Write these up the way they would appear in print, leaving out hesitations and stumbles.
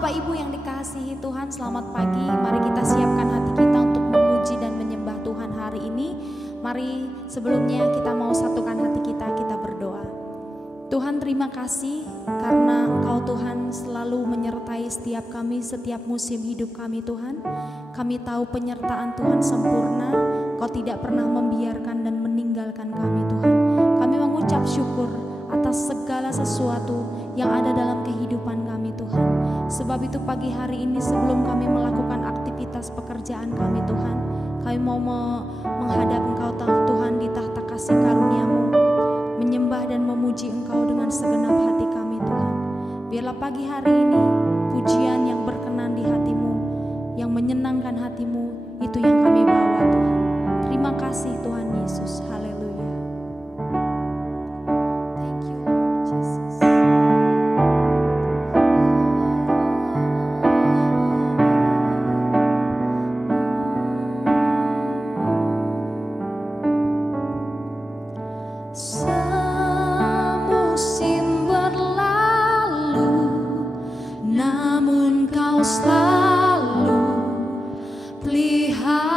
Bapak Ibu yang dikasihi Tuhan, selamat pagi. Mari kita siapkan hati kita untuk memuji dan menyembah Tuhan hari ini. Mari sebelumnya kita mau satukan hati kita, kita berdoa. Tuhan, terima kasih karena Engkau Tuhan selalu menyertai setiap kami, setiap musim hidup kami Tuhan. Kami tahu penyertaan Tuhan sempurna, Kau tidak pernah membiarkan dan meninggalkan kami Tuhan. Kami mengucap syukur atas segala sesuatu yang ada dalam kehidupan kami Tuhan. Sebab itu pagi hari ini sebelum kami melakukan aktivitas pekerjaan kami Tuhan, kami mau menghadap Engkau Tuhan di tahta kasih karunia-Mu, menyembah dan memuji Engkau dengan segenap hati kami Tuhan. Biarlah pagi hari ini pujian yang berkenan di hati-Mu, yang menyenangkan hati-Mu, itu yang kami bawa Tuhan. Terima kasih Tuhan Yesus, haleluya. Thank you Lord Jesus. Semusim berlalu, namun Kau selalu peliharaku.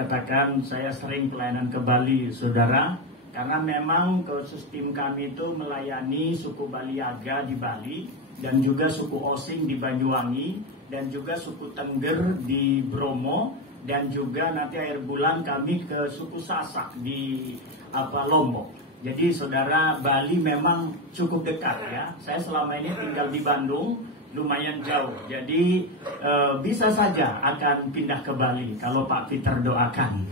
dikatakan saya sering pelayanan ke Bali, saudara, karena memang khusus tim kami itu melayani suku Baliaga di Bali dan juga suku Osing di Banyuwangi dan juga suku Tengger di Bromo dan juga nanti akhir bulan kami ke suku Sasak di Lombok. Jadi saudara, Bali memang cukup dekat ya. Saya selama ini tinggal di Bandung, lumayan jauh. Jadi bisa saja akan pindah ke Bali kalau Pak Peter doakan.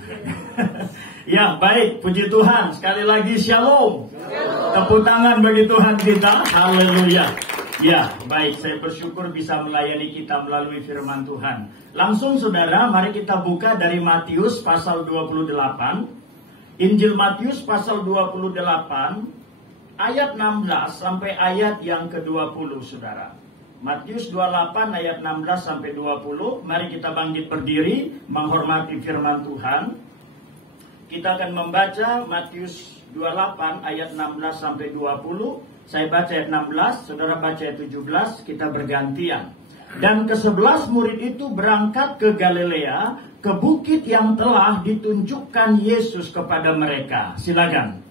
Ya, baik, puji Tuhan. Sekali lagi shalom. Tepuk tangan bagi Tuhan kita. Haleluya. Ya, baik, saya bersyukur bisa melayani kita melalui firman Tuhan. Langsung saudara, mari kita buka dari Matius pasal 28. Injil Matius pasal 28 ayat 16 sampai ayat yang ke-20, saudara. Matius 28 ayat 16 sampai 20. Mari kita bangkit berdiri menghormati firman Tuhan. Kita akan membaca Matius 28 ayat 16 sampai 20. Saya baca ayat 16, saudara baca ayat 17, kita bergantian. Dan ke-11 murid itu berangkat ke Galilea, ke bukit yang telah ditunjukkan Yesus kepada mereka. Silakan.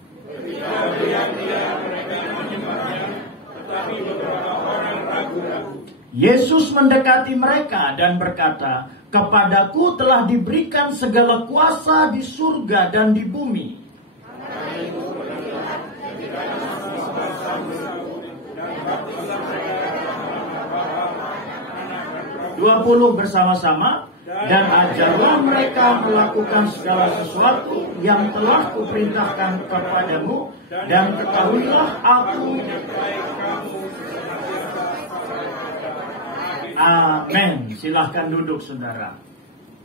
Yesus mendekati mereka dan berkata, "Kepadaku telah diberikan segala kuasa di surga dan di bumi. 20 bersama-sama. Dan ajarlah mereka melakukan segala sesuatu yang telah kuperintahkan kepadamu, dan ketahuilah aku." Amin. Silahkan duduk, saudara.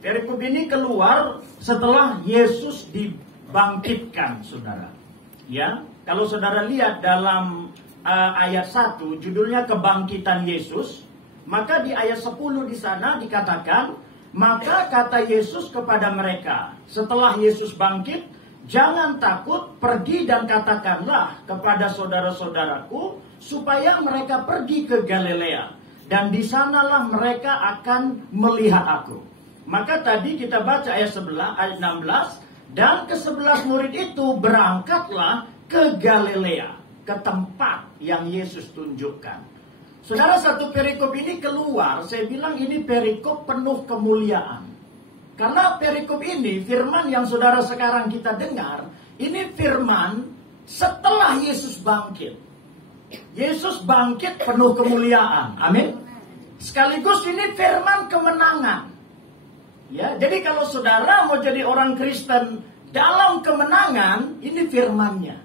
Perikop ini keluar setelah Yesus dibangkitkan, saudara. Ya, kalau saudara lihat dalam ayat 1, judulnya kebangkitan Yesus. Maka di ayat 10 di sana dikatakan, maka kata Yesus kepada mereka, setelah Yesus bangkit, Jangan takut, pergi dan katakanlah kepada saudara-saudaraku supaya mereka pergi ke Galilea, dan di sanalah mereka akan melihat aku. Maka tadi kita baca ayat 16, dan ke-11 murid itu berangkatlah ke Galilea, ke tempat yang Yesus tunjukkan. Saudara, satu perikop ini keluar, saya bilang ini perikop penuh kemuliaan. Karena perikop ini, firman yang saudara sekarang kita dengar, ini firman setelah Yesus bangkit. Yesus bangkit penuh kemuliaan. Amin. Sekaligus ini firman kemenangan. Ya, jadi kalau saudara mau jadi orang Kristen dalam kemenangan, ini firmannya.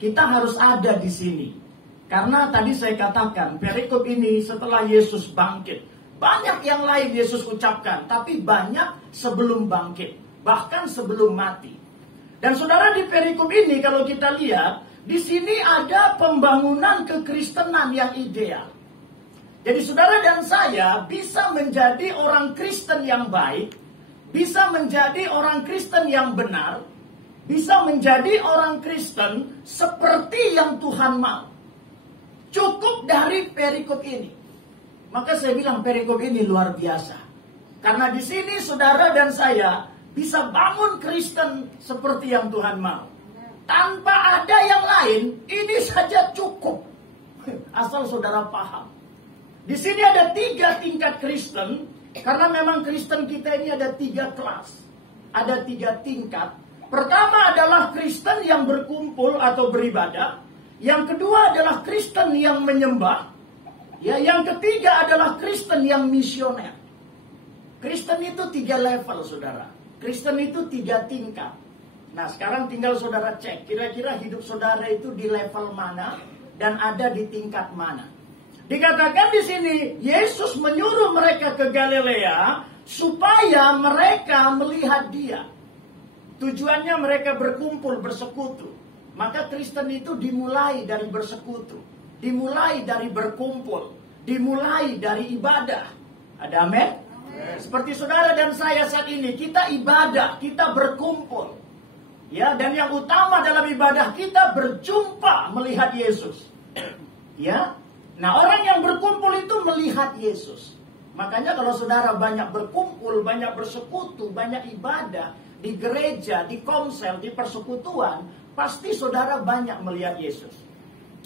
Kita harus ada di sini. Karena tadi saya katakan, perikop ini setelah Yesus bangkit. Banyak yang lain Yesus ucapkan, tapi banyak sebelum bangkit, bahkan sebelum mati. Dan saudara, di perikop ini kalau kita lihat, di sini ada pembangunan kekristenan yang ideal. Jadi saudara dan saya bisa menjadi orang Kristen yang baik, bisa menjadi orang Kristen yang benar, bisa menjadi orang Kristen seperti yang Tuhan mau. Cukup dari perikop ini. Maka saya bilang perikop ini luar biasa. Karena di sini saudara dan saya bisa bangun Kristen seperti yang Tuhan mau. Tanpa ada yang lain, ini saja cukup. Asal saudara paham. Di sini ada 3 tingkat Kristen. Karena memang Kristen kita ini ada 3 kelas. Ada 3 tingkat. Pertama adalah Kristen yang berkumpul atau beribadah. Yang kedua adalah Kristen yang menyembah. Ya, yang ketiga adalah Kristen yang misioner. Kristen itu 3 level, saudara. Kristen itu 3 tingkat. Nah, sekarang tinggal saudara cek, kira-kira hidup saudara itu di level mana dan ada di tingkat mana. Dikatakan di sini, Yesus menyuruh mereka ke Galilea supaya mereka melihat Dia. Tujuannya mereka berkumpul, bersekutu. Maka Kristen itu dimulai dari bersekutu. Dimulai dari berkumpul. Dimulai dari ibadah. Ada amin? Seperti saudara dan saya saat ini, kita ibadah, kita berkumpul. Ya, dan yang utama dalam ibadah kita berjumpa melihat Yesus. Ya. Nah, orang yang berkumpul itu melihat Yesus. Makanya kalau saudara banyak berkumpul, banyak bersekutu, banyak ibadah di gereja, di komsel, di persekutuan, pasti saudara banyak melihat Yesus.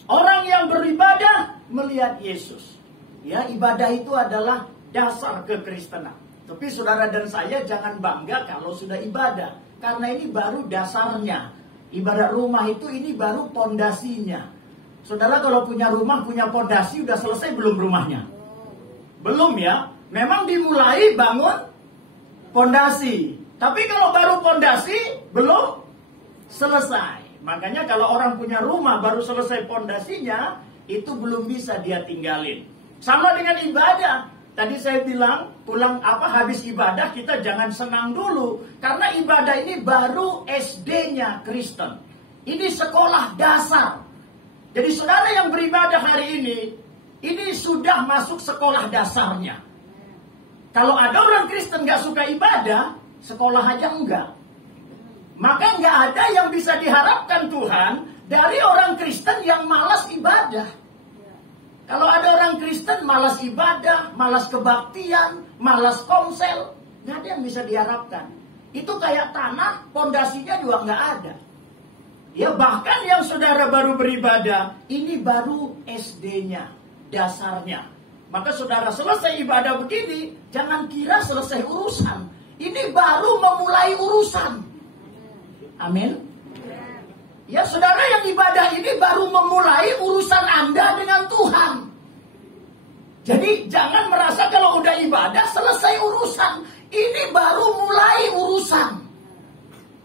Orang yang beribadah melihat Yesus. Ya, ibadah itu adalah dasar kekristenan. Tapi saudara dan saya jangan bangga kalau sudah ibadah. Karena ini baru dasarnya. Ibadah rumah itu ini baru pondasinya. Saudara kalau punya rumah, punya pondasi, udah selesai belum rumahnya? Belum ya. Memang dimulai bangun pondasi. Tapi kalau baru pondasi, belum selesai. Makanya kalau orang punya rumah baru selesai pondasinya, itu belum bisa dia tinggalin. Sama dengan ibadah. Tadi saya bilang, habis ibadah kita jangan senang dulu. Karena ibadah ini baru SD-nya Kristen. Ini sekolah dasar. Jadi saudara yang beribadah hari ini sudah masuk sekolah dasarnya. Kalau ada orang Kristen gak suka ibadah, sekolah aja enggak. Maka nggak ada yang bisa diharapkan Tuhan dari orang Kristen yang malas ibadah. Kalau ada orang Kristen malas ibadah, malas kebaktian, malas komsel, nggak ada yang bisa diharapkan. Itu kayak tanah, pondasinya juga nggak ada. Ya, bahkan yang saudara baru beribadah, ini baru SD-nya, dasarnya. Maka saudara selesai ibadah begini, jangan kira selesai urusan. Ini baru memulai urusan. Amin. Ya, saudara yang ibadah ini baru memulai urusan Anda dengan Tuhan. Jadi jangan merasa kalau udah ibadah selesai urusan. Ini baru mulai urusan.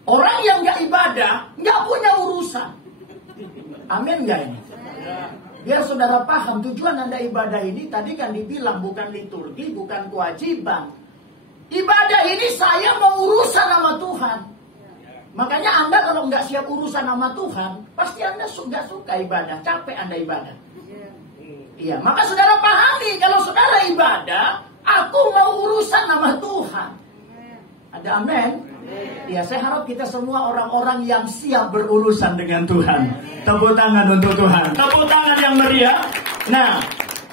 Orang yang gak ibadah gak punya urusan. Amin gak ini? Biar saudara paham tujuan Anda ibadah ini. Tadi kan dibilang bukan liturgi, bukan kewajiban. Ibadah ini saya mau urusan sama Tuhan. Makanya Anda kalau nggak siap urusan sama Tuhan, pasti Anda nggak suka ibadah, capek Anda ibadah. Iya, maka saudara pahami kalau saudara ibadah, aku mau urusan sama Tuhan. Ada amin? Ya, saya harap kita semua orang-orang yang siap berurusan dengan Tuhan. Tepuk tangan untuk Tuhan. Tepuk tangan yang meriah. Nah,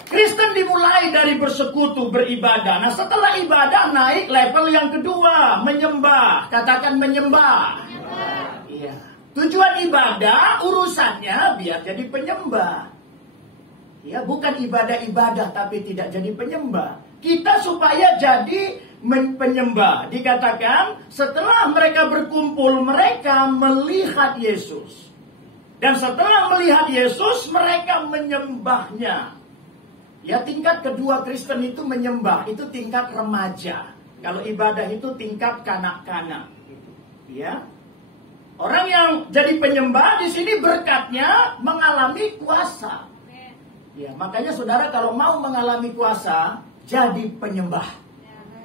Kristen dimulai dari bersekutu, beribadah. Nah, setelah ibadah naik level yang kedua, menyembah. Katakan menyembah. Iya. Tujuan ibadah, urusannya biar jadi penyembah. Ya, bukan ibadah-ibadah tapi tidak jadi penyembah. Kita supaya jadi penyembah. Dikatakan setelah mereka berkumpul, mereka melihat Yesus. Dan setelah melihat Yesus, mereka menyembahnya. Ya, tingkat kedua Kristen itu menyembah, itu tingkat remaja. Kalau ibadah itu tingkat kanak-kanak. Ya. Orang yang jadi penyembah di sini berkatnya mengalami kuasa. Ya, makanya saudara kalau mau mengalami kuasa, jadi penyembah.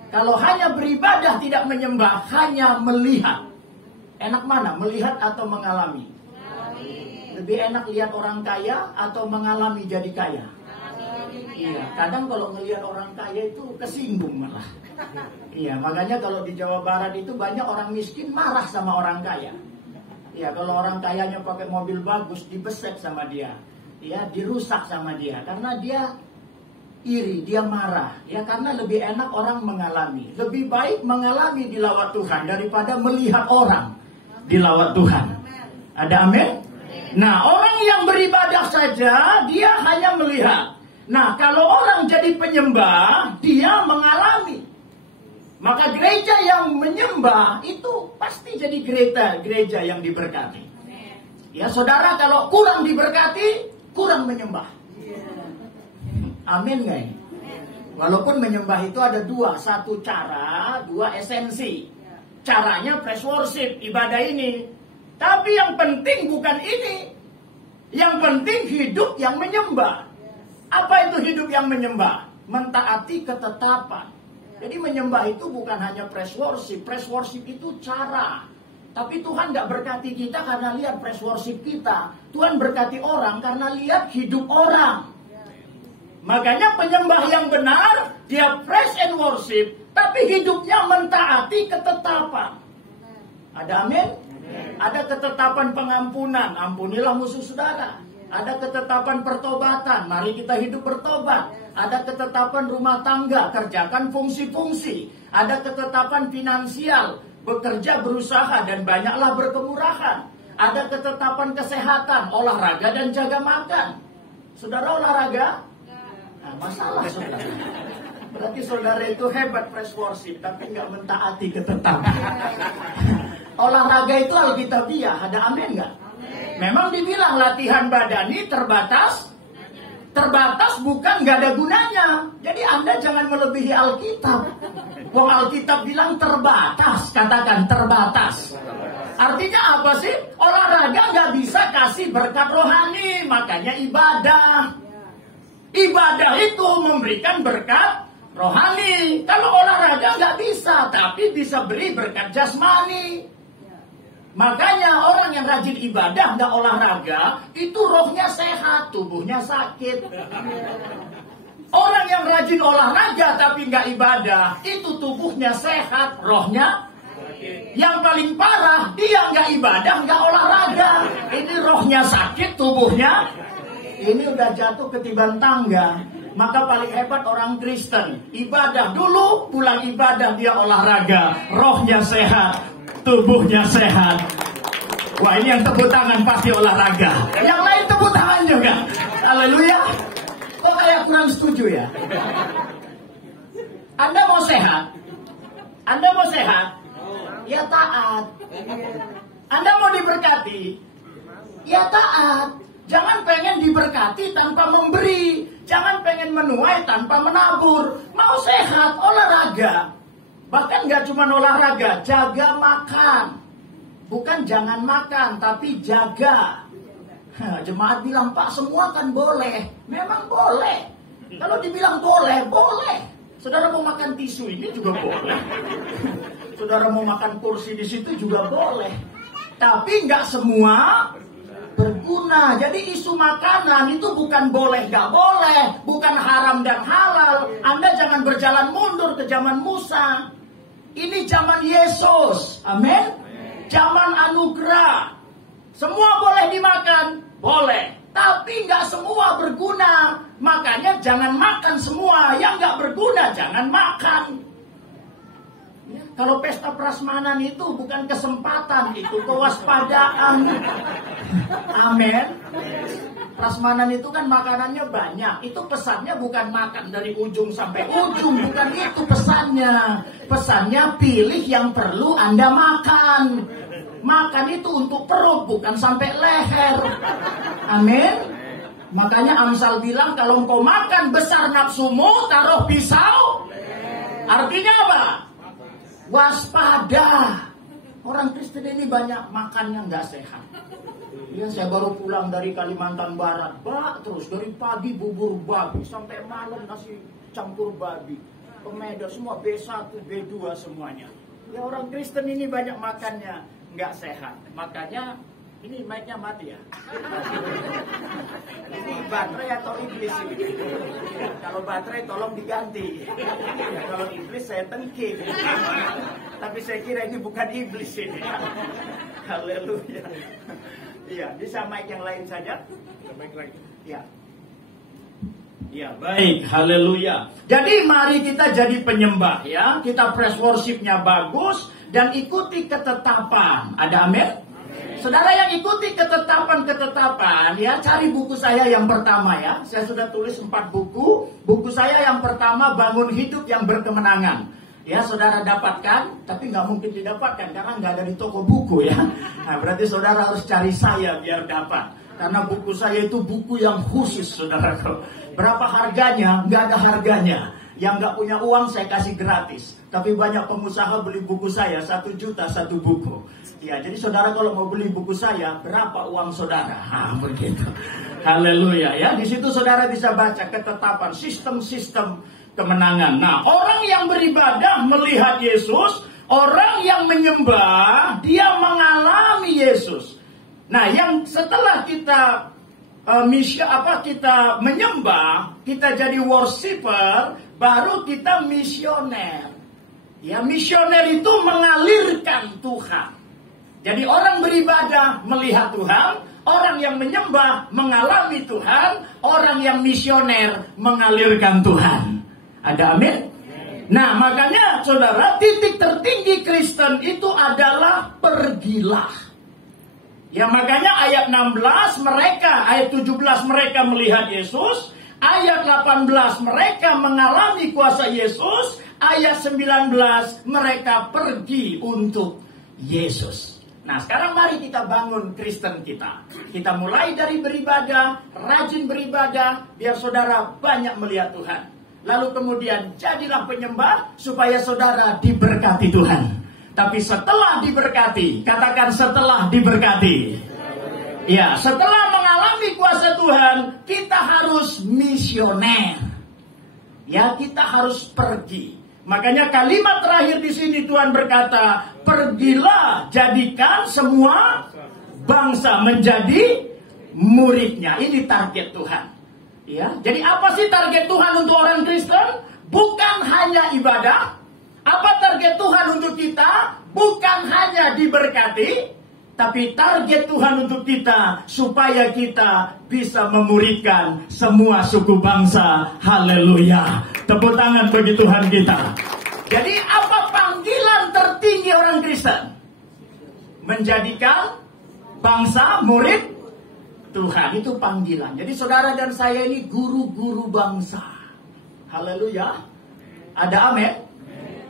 Kalau hanya beribadah tidak menyembah, hanya melihat. Enak mana, melihat atau mengalami? Lebih enak lihat orang kaya atau mengalami jadi kaya? Iya, kadang kalau melihat orang kaya itu kesinggung malah. Iya, makanya kalau di Jawa Barat itu banyak orang miskin marah sama orang kaya. Iya, kalau orang kayanya pakai mobil bagus, dibeset sama dia. Ya, dirusak sama dia karena dia iri, dia marah. Ya, karena lebih enak orang mengalami. Lebih baik mengalami dilawat Tuhan daripada melihat orang dilawat Tuhan. Ada amin? Nah, orang yang beribadah saja dia hanya melihat. Nah, kalau orang jadi penyembah, dia mengalami. Maka gereja yang menyembah itu pasti jadi gereja yang diberkati. Ya, saudara, kalau kurang diberkati, kurang menyembah. Amin nggak ini? Walaupun menyembah itu ada dua, satu cara, dua esensi. Caranya praise worship, ibadah ini. Tapi yang penting bukan ini. Yang penting hidup yang menyembah. Apa itu hidup yang menyembah? Mentaati ketetapan. Jadi menyembah itu bukan hanya praise worship. Praise worship itu cara. Tapi Tuhan nggak berkati kita karena lihat praise worship kita. Tuhan berkati orang karena lihat hidup orang. Makanya penyembah yang benar, dia praise and worship, tapi hidupnya mentaati ketetapan. Ada amin? Ada ketetapan pengampunan, ampunilah musuh saudara. Ada ketetapan pertobatan, mari kita hidup bertobat. Ada ketetapan rumah tangga, kerjakan fungsi-fungsi. Ada ketetapan finansial, bekerja, berusaha, dan banyaklah berkemurahan. Ada ketetapan kesehatan, olahraga dan jaga makan. Saudara olahraga? Nah, masalah saudara. Berarti saudara itu hebat praise worship, tapi nggak mentaati ketetapan. Olahraga itu alkitabiah, ada amin nggak? Memang dibilang latihan badani terbatas. Terbatas bukan nggak ada gunanya. Jadi Anda jangan melebihi Alkitab. Wong Alkitab bilang terbatas, katakan terbatas. Artinya apa sih? Olahraga nggak bisa kasih berkat rohani, makanya ibadah. Ibadah itu memberikan berkat rohani. Kalau olahraga nggak bisa, tapi bisa beri berkat jasmani. Makanya orang yang rajin ibadah nggak olahraga, itu rohnya sehat, tubuhnya sakit. Orang yang rajin olahraga tapi nggak ibadah, itu tubuhnya sehat, rohnya sakit. Yang paling parah, dia nggak ibadah, nggak olahraga. Ini rohnya sakit, tubuhnya ini udah jatuh ketiban tangga. Maka paling hebat orang Kristen, ibadah dulu, pulang ibadah dia olahraga, rohnya sehat, tubuhnya sehat. Wah, ini yang tepuk tangan pasti olahraga. Yang lain tepuk tangan juga. Haleluya. Kok kayak kurang setuju ya? Anda mau sehat? Anda mau sehat? Ya taat. Anda mau diberkati? Ya taat. Jangan pengen diberkati tanpa memberi. Jangan pengen menuai tanpa menabur. Mau sehat, olahraga. Bahkan gak cuma olahraga, jaga makan. Bukan jangan makan, tapi jaga. Jemaat bilang, Pak, semua kan boleh. Memang boleh. Kalau dibilang boleh, boleh. Saudara mau makan tisu ini juga boleh. Saudara mau makan kursi di situ juga boleh. Tapi gak semua berguna. Jadi isu makanan itu bukan boleh gak boleh, bukan haram dan halal. Anda jangan berjalan mundur ke zaman Musa. Ini zaman Yesus. Amin. Zaman anugerah. Semua boleh dimakan? Boleh. Tapi nggak semua berguna. Makanya jangan makan semua. Yang nggak berguna jangan makan. Ya, kalau pesta prasmanan itu bukan kesempatan, itu kewaspadaan. Amin. Prasmanan itu kan makanannya banyak. Itu pesannya bukan makan dari ujung sampai ujung. Bukan itu pesannya. Pesannya pilih yang perlu Anda makan. Makan itu untuk perut, bukan sampai leher. Amin. Makanya Amsal bilang, kalau engkau makan besar nafsumu, taruh pisau. Artinya apa? Waspada. Orang Kristen ini banyak makannya nggak sehat. Ya, saya baru pulang dari Kalimantan Barat, terus dari pagi bubur babi sampai malam nasi campur babi, pemeda semua B1, B2 semuanya. Ya, orang Kristen ini banyak makannya nggak sehat. Makanya ini mic-nya mati ya. Ini baterai atau iblis ini? Ya, kalau baterai tolong diganti. Ya, kalau iblis saya tengking. Tapi saya kira ini bukan iblis ini. Haleluya. Iya, bisa mic yang lain saja. Mic lagi. Ya. Ya, baik, haleluya. Jadi mari kita jadi penyembah ya. Kita praise worship-nya bagus dan ikuti ketetapan. Ada amin? Saudara yang ikuti ketetapan-ketetapan ya, cari buku saya yang pertama ya. Saya sudah tulis 4 buku. Buku saya yang pertama, Bangun Hidup yang Berkemenangan. Ya, saudara dapatkan, tapi nggak mungkin didapatkan karena nggak ada di toko buku ya. Nah, berarti saudara harus cari saya biar dapat. Karena buku saya itu buku yang khusus, saudaraku. Berapa harganya? Nggak ada harganya. Yang nggak punya uang saya kasih gratis. Tapi banyak pengusaha beli buku saya, 1 juta 1 buku. Ya, jadi saudara kalau mau beli buku saya, berapa uang saudara? Begitu. Haleluya ya. Di situ saudara bisa baca ketetapan, sistem-sistem kemenangan. Nah, orang yang beribadah melihat Yesus, orang yang menyembah, dia mengalami Yesus. Nah, yang setelah kita kita menyembah, kita jadi worshiper, baru kita misioner. Ya, misioner itu mengalirkan Tuhan. Jadi orang beribadah melihat Tuhan, orang yang menyembah mengalami Tuhan, orang yang misioner mengalirkan Tuhan. Ada amin? Nah, makanya saudara, titik tertinggi Kristen itu adalah pergilah. Ya, makanya ayat 16 mereka, ayat 17 mereka melihat Yesus, ayat 18 mereka mengalami kuasa Yesus, ayat 19 mereka pergi untuk Yesus. Nah, sekarang mari kita bangun Kristen kita. Kita mulai dari beribadah, rajin beribadah, biar saudara banyak melihat Tuhan. Lalu kemudian jadilah penyembah supaya saudara diberkati Tuhan. Tapi setelah diberkati, katakan setelah diberkati. Ya, setelah mengalami kuasa Tuhan, kita harus misioner. Ya, kita harus pergi. Makanya kalimat terakhir di sini Tuhan berkata, pergilah jadikan semua bangsa menjadi muridnya. Ini target Tuhan. Ya, jadi apa sih target Tuhan untuk orang Kristen? Bukan hanya ibadah. Apa target Tuhan untuk kita? Bukan hanya diberkati, tapi target Tuhan untuk kita supaya kita bisa memuridkan semua suku bangsa. Haleluya. Tepuk tangan bagi Tuhan kita. Jadi apa panggilan tertinggi orang Kristen? Menjadikan bangsa murid Tuhan, itu panggilan. Jadi saudara dan saya ini guru-guru bangsa. Haleluya. Ada amin?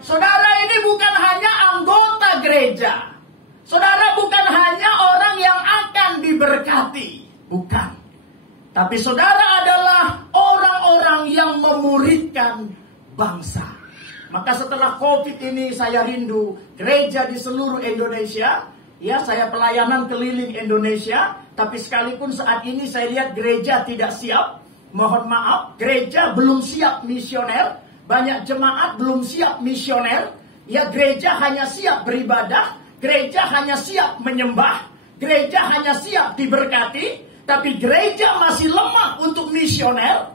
Saudara ini bukan hanya anggota gereja. Saudara bukan hanya orang yang akan diberkati. Bukan. Tapi saudara adalah orang-orang yang memuridkan bangsa. Maka setelah COVID ini saya rindu gereja di seluruh Indonesia. Ya, saya pelayanan keliling Indonesia. Tapi sekalipun saat ini saya lihat gereja tidak siap. Mohon maaf, gereja belum siap misioner. Banyak jemaat belum siap misioner. Ya, gereja hanya siap beribadah. Gereja hanya siap menyembah. Gereja hanya siap diberkati. Tapi gereja masih lemah untuk misioner.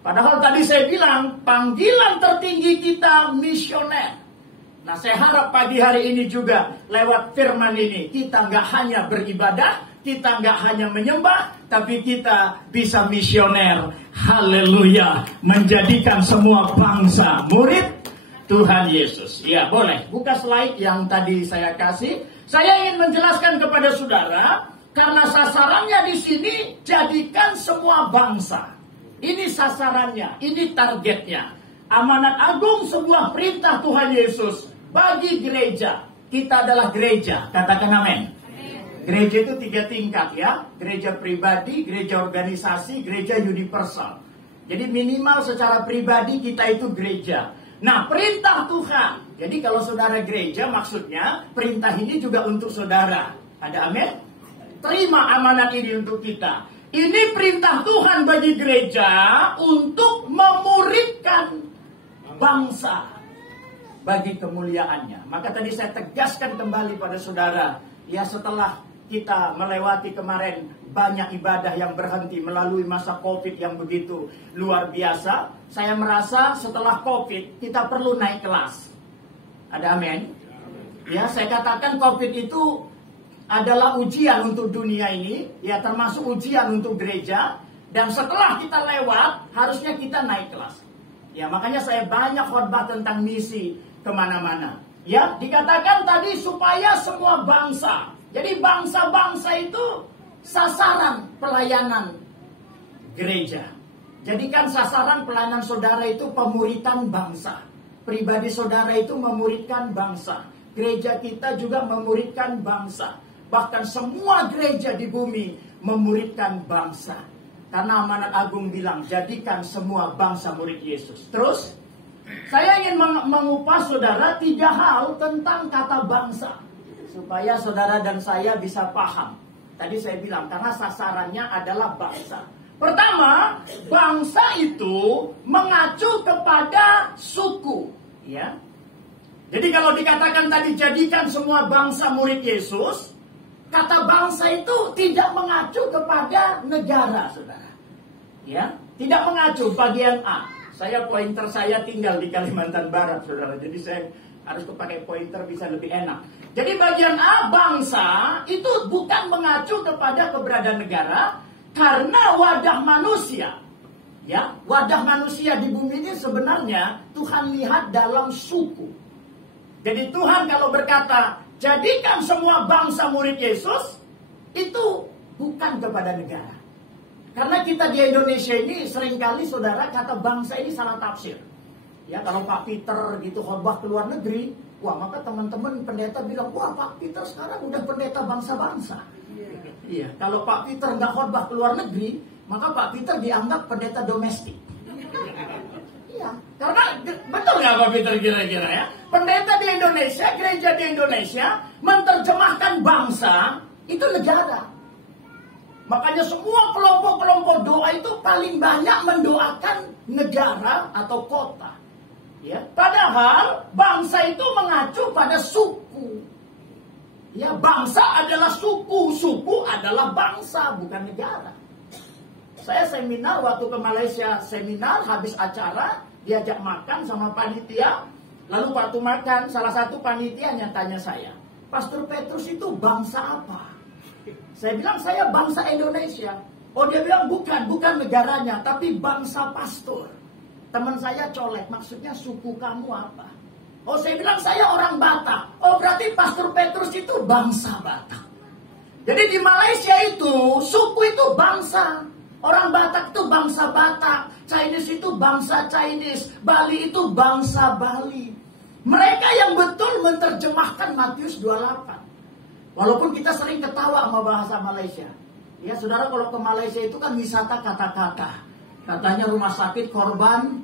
Padahal tadi saya bilang, panggilan tertinggi kita misioner. Nah, saya harap pagi hari ini juga lewat firman ini kita nggak hanya beribadah, kita nggak hanya menyembah, tapi kita bisa misioner. Haleluya, menjadikan semua bangsa murid Tuhan Yesus. Ya, boleh buka slide yang tadi saya kasih. Saya ingin menjelaskan kepada saudara, karena sasarannya di sini jadikan semua bangsa. Ini sasarannya, ini targetnya. Amanat agung sebuah perintah Tuhan Yesus bagi gereja. Kita adalah gereja, katakan amin. Gereja itu 3 tingkat ya. Gereja pribadi, gereja organisasi, gereja universal. Jadi minimal secara pribadi kita itu gereja. Nah, perintah Tuhan. Jadi kalau saudara gereja, maksudnya perintah ini juga untuk saudara. Ada amin? Terima amanat ini untuk kita. Ini perintah Tuhan bagi gereja untuk memuridkan bangsa bagi kemuliaannya. Maka tadi saya tegaskan kembali pada saudara, ya setelah kita melewati kemarin banyak ibadah yang berhenti melalui masa COVID yang begitu luar biasa, saya merasa setelah COVID kita perlu naik kelas. Ada amin? Ya, saya katakan COVID itu adalah ujian untuk dunia ini, ya termasuk ujian untuk gereja, dan setelah kita lewat harusnya kita naik kelas. Ya, makanya saya banyak khotbah tentang misi kemana-mana. Ya, dikatakan tadi supaya semua bangsa. Jadi bangsa-bangsa itu sasaran pelayanan gereja. Jadikan sasaran pelayanan saudara itu pemuritan bangsa. Pribadi saudara itu memuridkan bangsa. Gereja kita juga memuridkan bangsa. Bahkan semua gereja di bumi memuridkan bangsa. Karena amanat agung bilang, jadikan semua bangsa murid Yesus. Terus, saya ingin mengupas saudara 3 hal tentang kata bangsa. Supaya saudara dan saya bisa paham. Tadi saya bilang, karena sasarannya adalah bangsa. Pertama, bangsa itu mengacu kepada suku. Ya. Jadi kalau dikatakan tadi jadikan semua bangsa murid Yesus, kata bangsa itu tidak mengacu kepada negara, saudara. Ya, tidak mengacu bagian A. Pointer saya tinggal di Kalimantan Barat, saudara. Jadi saya harus pakai pointer bisa lebih enak. Jadi bagian A, bangsa itu bukan mengacu kepada keberadaan negara, karena wadah manusia. Ya, wadah manusia di bumi ini sebenarnya Tuhan lihat dalam suku. Jadi Tuhan kalau berkata, jadikan semua bangsa murid Yesus, itu bukan kepada negara. Karena kita di Indonesia ini seringkali saudara kata bangsa ini salah tafsir. Ya, kalau Pak Peter gitu khotbah ke luar negeri, wah maka teman-teman pendeta bilang, wah Pak Peter sekarang udah pendeta bangsa-bangsa. Iya, kalau Pak Peter nggak khotbah ke luar negeri, maka Pak Peter dianggap pendeta domestik. Iya, karena betul nggak Pak Peter kira-kira ya? Pendeta di Indonesia, gereja di Indonesia menerjemahkan bangsa itu negara. Makanya semua kelompok-kelompok doa itu paling banyak mendoakan negara atau kota. Ya, padahal bangsa itu mengacu pada suku. Ya, bangsa adalah suku, suku adalah bangsa, bukan negara. Saya seminar waktu ke Malaysia, seminar habis acara diajak makan sama panitia. Lalu waktu makan salah satu panitianya tanya saya, Pastor Petrus itu bangsa apa? Saya bilang saya bangsa Indonesia. Oh dia bilang bukan negaranya, tapi bangsa pastor. Teman saya colek, maksudnya suku kamu apa? Oh saya bilang saya orang Batak. Oh berarti Pastor Petrus itu bangsa Batak. Jadi di Malaysia itu suku itu bangsa. Orang Batak itu bangsa Batak, Chinese itu bangsa Chinese, Bali itu bangsa Bali. Mereka yang betul menerjemahkan Matius 28. Walaupun kita sering ketawa sama bahasa Malaysia. Ya saudara, kalau ke Malaysia itu kan wisata kata-kata. Katanya rumah sakit korban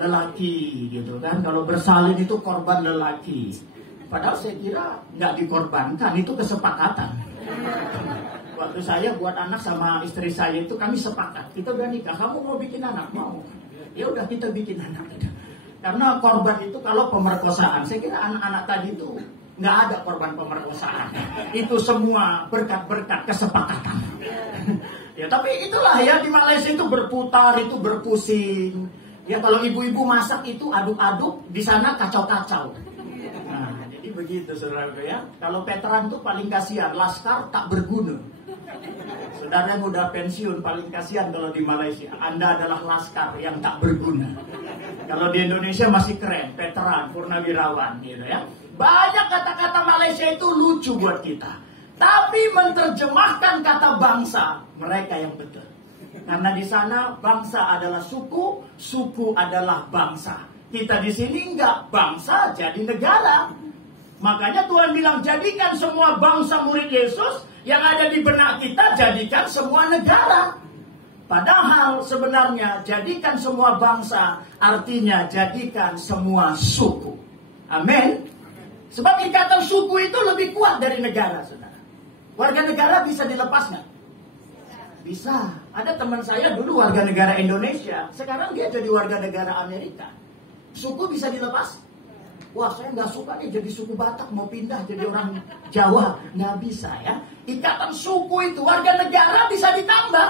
lelaki gitu kan. Kalau bersalin itu korban lelaki. Padahal saya kira nggak dikorbankan, itu kesepakatan. Waktu saya buat anak sama istri saya itu kami sepakat. Kita udah nikah, kamu mau bikin anak? Mau. Ya udah kita bikin anak. Karena korban itu kalau pemerkosaan. Saya kira anak-anak tadi itu nggak ada korban pemerkosaan. Itu semua berkat-berkat kesepakatan. Ya tapi itulah ya, di Malaysia itu berputar, itu berpusing. Ya kalau ibu-ibu masak itu aduk-aduk, di sana kacau-kacau. begitu saudara ya. Kalau veteran tuh paling kasihan, laskar tak berguna. Saudara yang udah pensiun paling kasihan kalau di Malaysia. Anda adalah laskar yang tak berguna. Kalau di Indonesia masih keren, veteran, purnawirawan gitu ya. Banyak kata-kata Malaysia itu lucu buat kita. Tapi menerjemahkan kata bangsa, mereka yang betul. Karena di sana bangsa adalah suku, suku adalah bangsa. Kita di sini enggak, bangsa jadi negara. Makanya Tuhan bilang jadikan semua bangsa murid Yesus yang ada di benak kita, jadikan semua negara. Padahal sebenarnya jadikan semua bangsa artinya jadikan semua suku. Amin. Sebab ikatan suku itu lebih kuat dari negara, saudara. Warga negara bisa dilepas nggak? Bisa. Ada teman saya dulu warga negara Indonesia, sekarang dia jadi warga negara Amerika. Suku bisa dilepas? Wah, saya nggak suka nih jadi suku Batak, mau pindah jadi orang Jawa. Nggak bisa ya. Ikatan suku itu, warga negara bisa ditambah.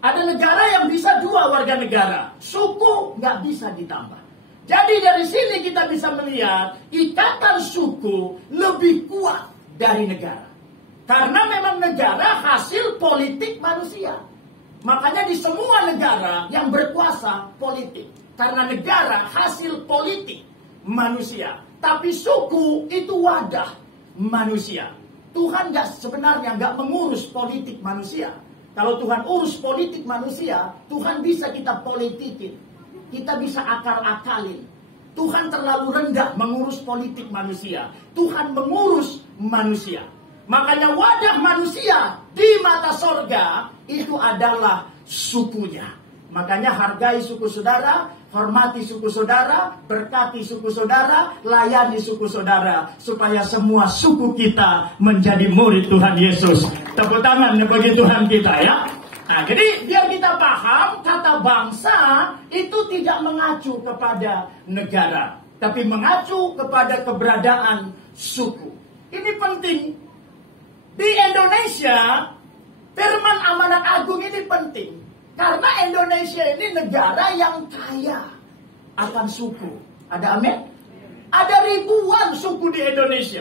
Ada negara yang bisa 2 warga negara. Suku nggak bisa ditambah. Jadi dari sini kita bisa melihat ikatan suku lebih kuat dari negara. Karena memang negara hasil politik manusia. Makanya di semua negara yang berkuasa politik. Karena negara hasil politik manusia. Tapi suku itu wadah manusia. Tuhan sebenarnya nggak mengurus politik manusia. Kalau Tuhan urus politik manusia, Tuhan bisa kita politikin. Kita bisa akal-akalin. Tuhan terlalu rendah mengurus politik manusia. Tuhan mengurus manusia. Makanya wadah manusia di mata sorga itu adalah sukunya. Makanya hargai suku saudara, hormati suku saudara, berkati suku saudara, layani suku saudara, supaya semua suku kita menjadi murid Tuhan Yesus. Tepuk tangan bagi Tuhan kita ya. Nah, jadi biar kita paham, kata bangsa itu tidak mengacu kepada negara, tapi mengacu kepada keberadaan suku. Ini penting. Di Indonesia, firman amanat agung ini penting. Karena Indonesia ini negara yang kaya akan suku. Ada amin? Ada ribuan suku di Indonesia.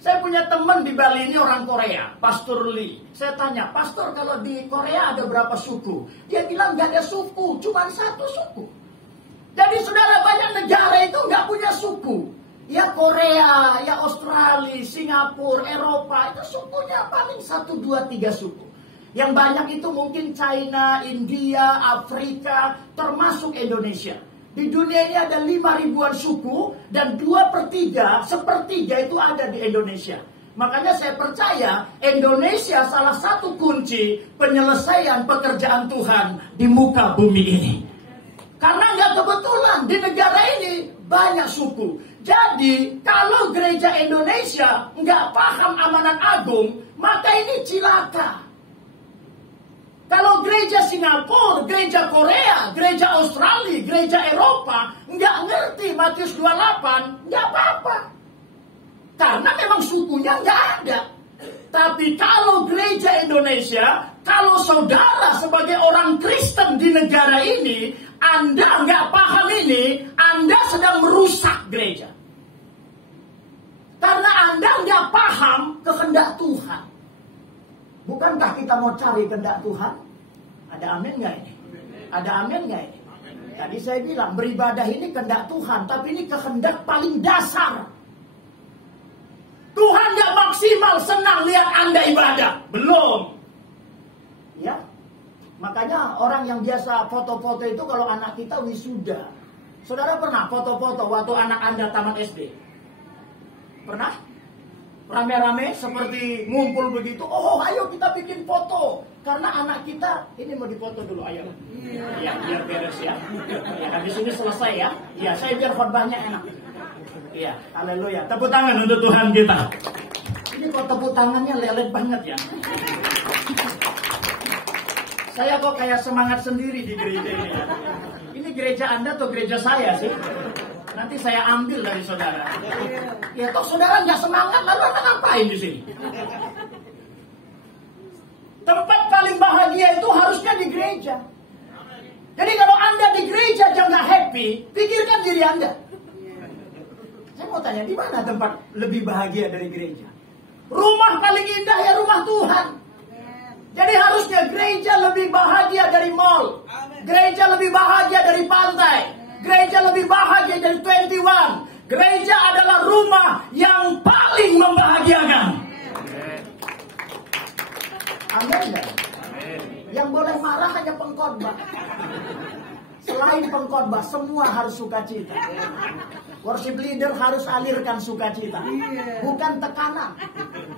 Saya punya teman di Bali ini orang Korea, Pastor Lee. Saya tanya, Pastor kalau di Korea ada berapa suku? Dia bilang gak ada suku, cuma 1 suku. Jadi saudara, banyak negara itu gak punya suku. Ya Korea, ya Australia, Singapura, Eropa, itu sukunya paling 1, 2, 3 suku. Yang banyak itu mungkin China, India, Afrika, termasuk Indonesia. Di dunia ini ada 5.000-an suku dan 2/3, 1/3 itu ada di Indonesia. Makanya saya percaya Indonesia salah satu kunci penyelesaian pekerjaan Tuhan di muka bumi ini. Karena nggak kebetulan di negara ini banyak suku. Jadi kalau gereja Indonesia nggak paham amanat agung, maka ini cilaka. Kalau gereja Singapura, gereja Korea, gereja Australia, gereja Eropa nggak ngerti Matius 28, nggak apa-apa. Karena memang sukunya nggak ada. Tapi kalau gereja Indonesia, kalau saudara sebagai orang Kristen di negara ini, Anda nggak paham ini, Anda sedang merusak gereja. Karena Anda nggak paham kehendak Tuhan. Bukankah kita mau cari kehendak Tuhan? Ada amin nggak ini? Ada amin nggak ini? Tadi saya bilang beribadah ini kehendak Tuhan, tapi ini kehendak paling dasar. Tuhan nggak maksimal senang lihat Anda ibadah, belum. Ya, makanya orang yang biasa foto-foto itu kalau anak kita wisuda. Saudara pernah foto-foto waktu anak Anda tamat SD? Pernah? Rame-rame seperti ngumpul begitu. Oh, ayo kita bikin foto. Karena anak kita ini mau difoto dulu, ayo. Ya, biar beres ya. Ya, habis ini selesai ya. Ya, saya biar khotbahnya enak. Iya, haleluya. Tepuk tangan untuk Tuhan kita. Ini kok tepuk tangannya lelet banget ya. Saya kok kayak semangat sendiri di gereja ini. Ini gereja Anda atau gereja saya sih? Nanti saya ambil dari saudara. Ya toh saudara nggak semangat, lalu Anda ngapain di sini? Tempat paling bahagia itu harusnya di gereja. Jadi kalau Anda di gereja aja nggak happy, pikirkan diri Anda. Saya mau tanya, di mana tempat lebih bahagia dari gereja? Rumah paling indah ya rumah Tuhan. Jadi harusnya gereja lebih bahagia dari mall. Gereja lebih bahagia dari pantai. Gereja lebih bahagia dari 21. Gereja adalah rumah yang paling membahagiakan. Amin. Yang boleh marah hanya pengkhotbah. Selain pengkhotbah, semua harus sukacita. Worship leader harus alirkan sukacita, bukan tekanan.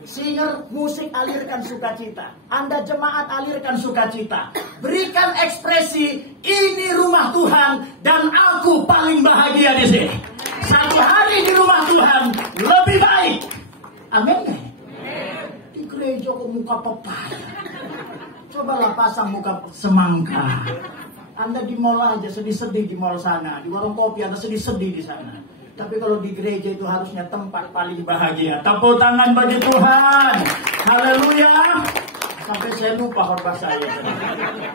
Singer, musik alirkan sukacita. Anda jemaat alirkan sukacita. Berikan ekspresi, ini rumah Tuhan dan aku paling bahagia di sini. Satu hari di rumah Tuhan lebih baik. Amin. Di gereja kok muka pepaya. Cobalah pasang muka semangka. Anda di mall aja sedih-sedih di mall sana, di warung kopi Anda sedih-sedih di sana. Tapi kalau di gereja itu harusnya tempat paling bahagia. Tepuk tangan bagi Tuhan. Haleluya. Sampai saya lupa khotbah saya.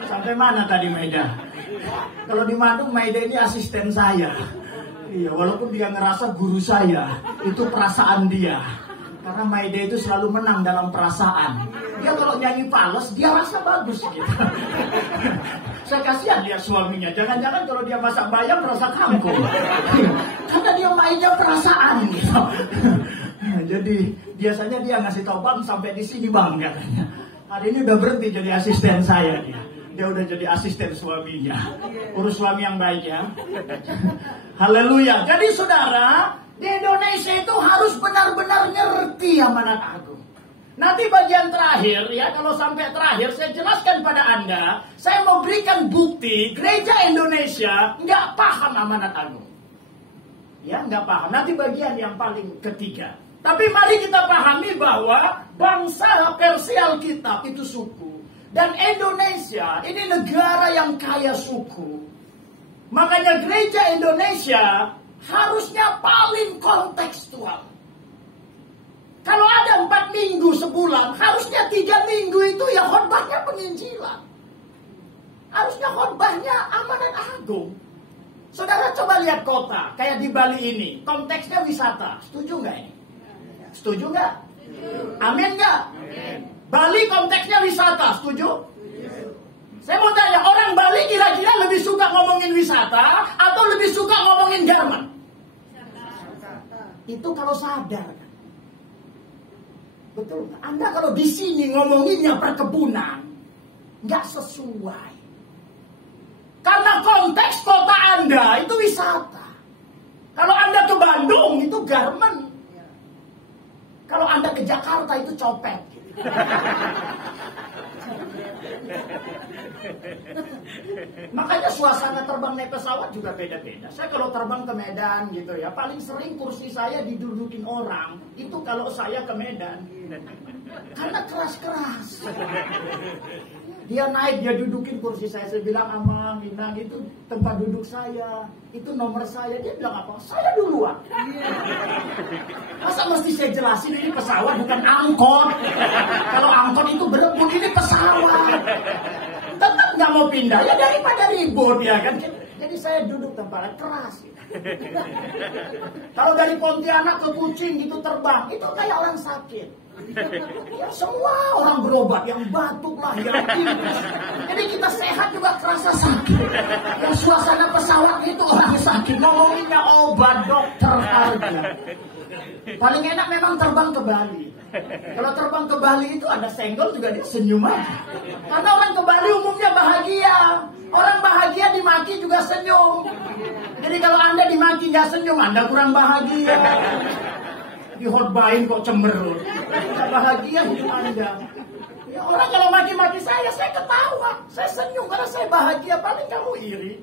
Sampai mana tadi Maida? Kalau di Bandung Maida ini asisten saya. Iya, walaupun dia ngerasa guru saya, itu perasaan dia. Karena Maida itu selalu menang dalam perasaan. Dia kalau nyanyi fals, dia rasa bagus gitu. Saya kasihan lihat suaminya. Jangan-jangan kalau dia masak bayam merasa kangkung. Karena dia mainnya perasaan gitu. Jadi biasanya dia ngasih tahu bang sampai di sini bang katanya. Hari ini udah berhenti jadi asisten saya dia. Dia udah jadi asisten suaminya. Urus suami yang baik ya. Haleluya. Jadi saudara, di Indonesia itu harus benar-benar ngerti amanat agung. Nanti bagian terakhir ya, kalau sampai terakhir saya jelaskan pada Anda, saya mau berikan bukti gereja Indonesia nggak paham amanat agung. Ya, nggak paham. Nanti bagian yang paling ketiga. Tapi mari kita pahami bahwa bangsa Persia Alkitab itu suku. Dan Indonesia ini negara yang kaya suku. Makanya gereja Indonesia harusnya paling kontekstual. Kalau ada 4 minggu sebulan, harusnya 3 minggu itu ya khotbahnya penginjilan. Harusnya khotbahnya amanat agung. Saudara coba lihat kota, kayak di Bali ini, konteksnya wisata. Setuju nggak ini? Setuju nggak? Amin nggak? Bali konteksnya wisata, setuju? Saya mau tanya, orang Bali kira-kira lebih suka ngomongin wisata atau lebih suka ngomongin garmen? Itu kalau sadar. Betul. Anda kalau di sini ngomonginnya perkebunan, nggak sesuai. Karena konteks kota Anda itu wisata. Kalau Anda ke Bandung itu garmen. Kalau Anda ke Jakarta itu copet. Makanya suasana terbang naik pesawat juga beda-beda. Saya kalau terbang ke Medan gitu ya, paling sering kursi saya didudukin orang. Itu kalau saya ke Medan. Karena keras-keras. Dia naik, dia dudukin kursi saya. Saya bilang, Amang, Minang, itu tempat duduk saya. Itu nomor saya. Dia bilang apa? Saya duluan. Masa mesti saya jelasin ini pesawat bukan angkot. Kalau angkot itu berebut, ini pesawat. Tetap nggak mau pindah. Ya daripada ribut ya kan. Jadi saya duduk tempatnya keras. Kalau dari Pontianak ke Kucing itu terbang, itu kayak orang sakit. Ya semua orang berobat, yang batuk lah, yang tipis. Jadi kita sehat juga kerasa sakit. Yang suasana pesawat itu orang sakit, ngomonginnya obat, dokter harga. Paling enak memang terbang ke Bali. Kalau terbang ke Bali itu ada senggol juga dia senyum aja. Karena orang ke Bali umumnya bahagia. Orang bahagia dimaki juga senyum. Jadi kalau Anda dimaki nggak senyum, Anda kurang bahagia. Dihotbahin kok cemberut. Nggak bahagia hidup Anda. Ya, orang kalau maki-maki saya ketawa. Saya senyum karena saya bahagia. Paling kamu iri.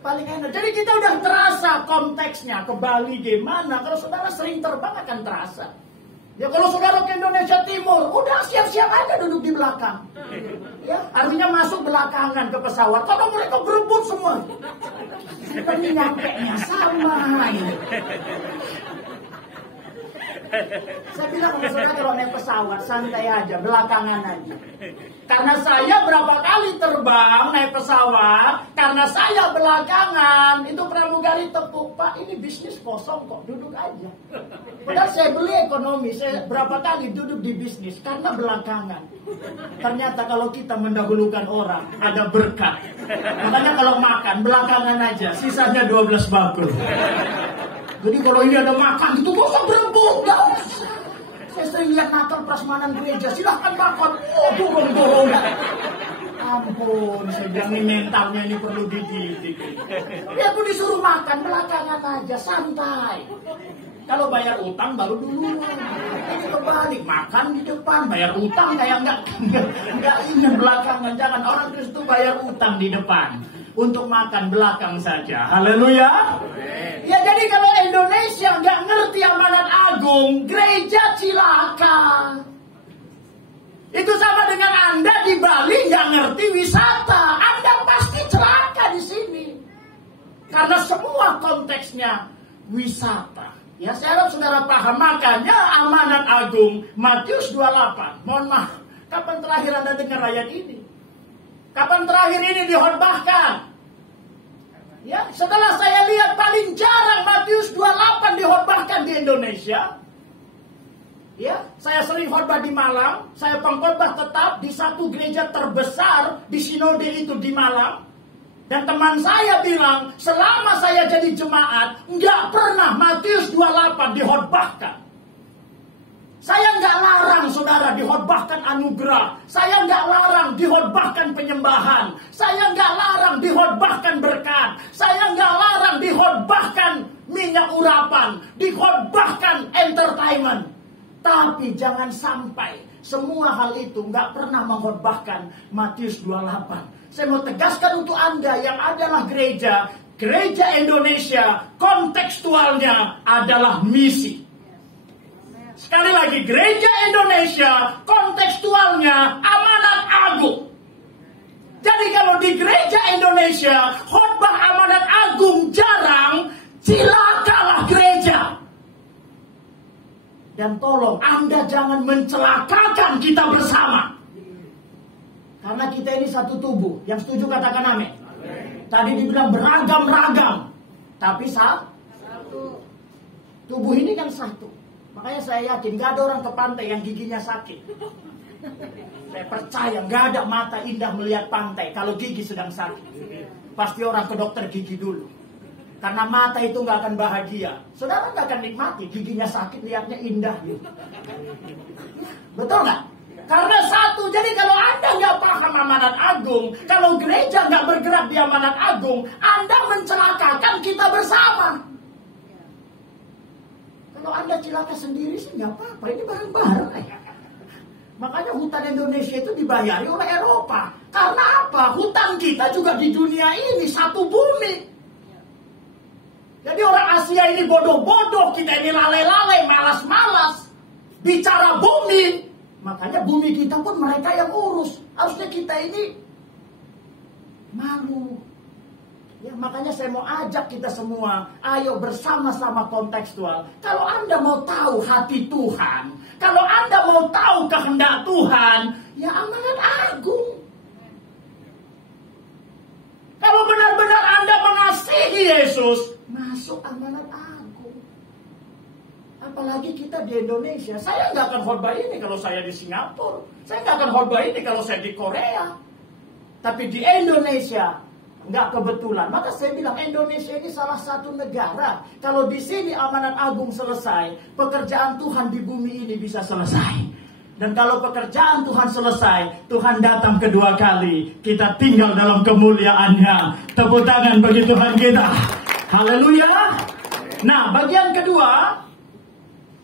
Paling enak. Jadi kita udah terasa konteksnya ke Bali gimana. Kalau saudara sering terbang akan terasa. Ya kalau saudara ke Indonesia Timur, udah siap-siap aja duduk di belakang. Ya, artinya masuk belakangan ke pesawat. Kalau mereka berebut semua. Seperti nyampe nya sama gitu. Saya bilang sama saudara, kalau naik pesawat santai aja, belakangan aja. Karena saya berapa kali terbang naik pesawat, karena saya belakangan, itu pramugari tepuk, Pak ini bisnis kosong kok, duduk aja. Padahal saya beli ekonomi, saya berapa kali duduk di bisnis, karena belakangan. Ternyata kalau kita mendahulukan orang, ada berkat. Makanya kalau makan, belakangan aja, sisanya 12 bakul. Jadi kalau ini ada makan, itu gak usah berebut, gak usah. Saya sering lihat Natal prasmanan gereja, silahkan makan. Oh, dorong-dorong. Ampun, saya bilang ini mentalnya ini perlu dididik. Dia pun disuruh makan, belakangan aja, santai. Kalau bayar utang baru duluan. Ini kebalik, makan di depan, bayar utang kayak nggak ingin belakangan. Jangan, orang Kristen bayar utang di depan. Untuk makan belakang saja. Haleluya. Ya jadi kalau Indonesia nggak ngerti amanat agung, gereja cilaka. Itu sama dengan Anda di Bali nggak ngerti wisata, Anda pasti celaka di sini. Karena semua konteksnya wisata. Ya saya harap saudara paham. Makanya amanat agung Matius 28. Mohon maaf, kapan terakhir Anda dengar ayat ini? Kapan terakhir ini dihotbahkan? Ya, setelah saya lihat paling jarang Matius 28 dihotbahkan di Indonesia. Ya, saya sering khotbah di Malang, saya pengkhotbah tetap di satu gereja terbesar di sinode itu di Malang. Dan teman saya bilang, selama saya jadi jemaat, nggak pernah Matius 28 dihotbahkan. Saya nggak larang saudara dihotbahkan anugerah. Saya nggak larang dihotbahkan penyembahan. Saya nggak larang dihotbahkan berkat. Saya nggak larang dihotbahkan minyak urapan. Dihotbahkan entertainment. Tapi jangan sampai semua hal itu nggak pernah menghotbahkan Matius 28. Saya mau tegaskan untuk Anda yang adalah gereja Indonesia, kontekstualnya adalah misi. Sekali lagi, gereja Indonesia kontekstualnya amanat agung. Jadi kalau di gereja Indonesia khotbah amanat agung jarang, cilakalah gereja. Dan tolong Anda jangan mencelakakan kita bersama. Karena kita ini satu tubuh. Yang setuju katakan amin. Tadi dibilang beragam-ragam, tapi satu. Tubuh ini kan satu. Makanya saya yakin gak ada orang ke pantai yang giginya sakit. Saya percaya gak ada mata indah melihat pantai kalau gigi sedang sakit. Pasti orang ke dokter gigi dulu. Karena mata itu gak akan bahagia. Saudara gak akan nikmati, giginya sakit lihatnya indah gitu. Betul gak? Karena satu, jadi kalau Anda gak paham amanat agung, kalau gereja gak bergerak di amanat agung, Anda mencelakakan kita bersama. Kalau Anda cilaka sendiri sih nggak apa-apa, ini bareng-bareng. Makanya hutan Indonesia itu dibayari oleh Eropa. Karena apa? Hutan kita juga di dunia ini satu bumi. Jadi orang Asia ini bodoh-bodoh, kita ini lalai-lalai, malas-malas. Bicara bumi. Makanya bumi kita pun mereka yang urus. Harusnya kita ini malu. Ya, makanya saya mau ajak kita semua, ayo bersama-sama kontekstual. Kalau Anda mau tahu hati Tuhan, kalau Anda mau tahu kehendak Tuhan, ya amanat agung. Kalau benar-benar Anda mengasihi Yesus, masuk amanat agung. Apalagi kita di Indonesia. Saya nggak akan khotbah ini kalau saya di Singapura. Saya nggak akan khotbah ini kalau saya di Korea. Tapi di Indonesia, nggak kebetulan. Maka saya bilang Indonesia ini salah satu negara. Kalau di sini amanat agung selesai, pekerjaan Tuhan di bumi ini bisa selesai. Dan kalau pekerjaan Tuhan selesai, Tuhan datang kedua kali. Kita tinggal dalam kemuliaannya. Tepuk tangan bagi Tuhan kita. Haleluya. Nah, bagian kedua.